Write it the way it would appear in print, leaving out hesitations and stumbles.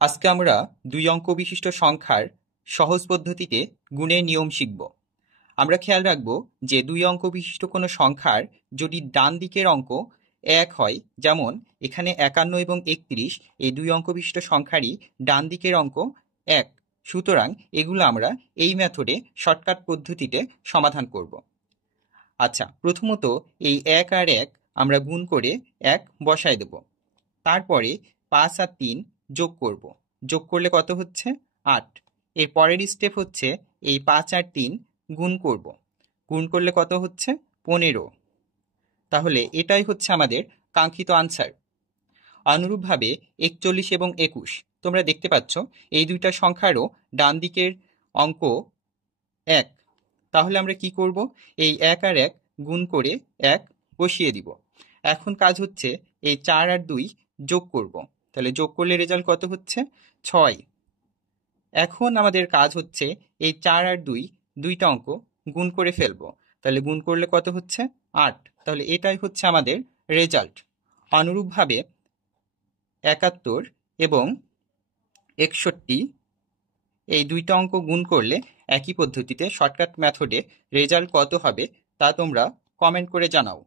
আজকে আমরা দুই অঙ্ক বিশিষ্ট সংখ্যার সহজ পদ্ধতিতে গুণের নিয়ম শিখব। আমরা খেয়াল রাখব যে দুই অঙ্ক বিশিষ্ট কোনো সংখ্যার যদি ডান দিকের অঙ্ক এক হয়, যেমন এখানে 51 এবং 31, এই দুই অঙ্ক বিশিষ্ট সংখ্যারই ডান দিকের অঙ্ক এক। সুতরাং এগুলো আমরা এই মেথডে শর্টকাট পদ্ধতিতে সমাধান করব। আচ্ছা, প্রথমত এই 1 আর 1 আমরা গুণ করে 1 বসায় দেব। তারপরে 5 আর 3 যোগ করব। যোগ করলে কত হচ্ছে? 8। এর পরের স্টেপ হচ্ছে এই 5 আর 3 গুণ করব। গুণ করলে কত হচ্ছে? 15। তাহলে এটাই হচ্ছে আমাদের কাঙ্ক্ষিত আনসার। অনুরূপভাবে 41 এবং 21 তোমরা দেখতে পাচ্ছ এই দুইটা সংখ্যারও ডান দিকের অঙ্ক 1। তাহলে আমরা কি করব? এই 1 আর 1 গুণ করে 1 বসিয়ে দিব। এখন কাজ হচ্ছে এই 4 আর 2 যোগ করব। তাহলে যোগ করলে রেজাল্ট কত হচ্ছে? 6। এখন আমাদের কাজ হচ্ছে এই 4 আর 2 দুইটা অঙ্ক গুণ করে ফেলবো। তাহলে গুণ করলে কত হচ্ছে? 8। তাহলে এটাই হচ্ছে আমাদের রেজাল্ট। অনুরূপভাবে 71 এবং 61 এই দুইটা অঙ্ক গুণ করলে একই পদ্ধতিতে শর্টকাট মেথডে রেজাল্ট কত হবে তা তোমরা কমেন্ট করে জানাও।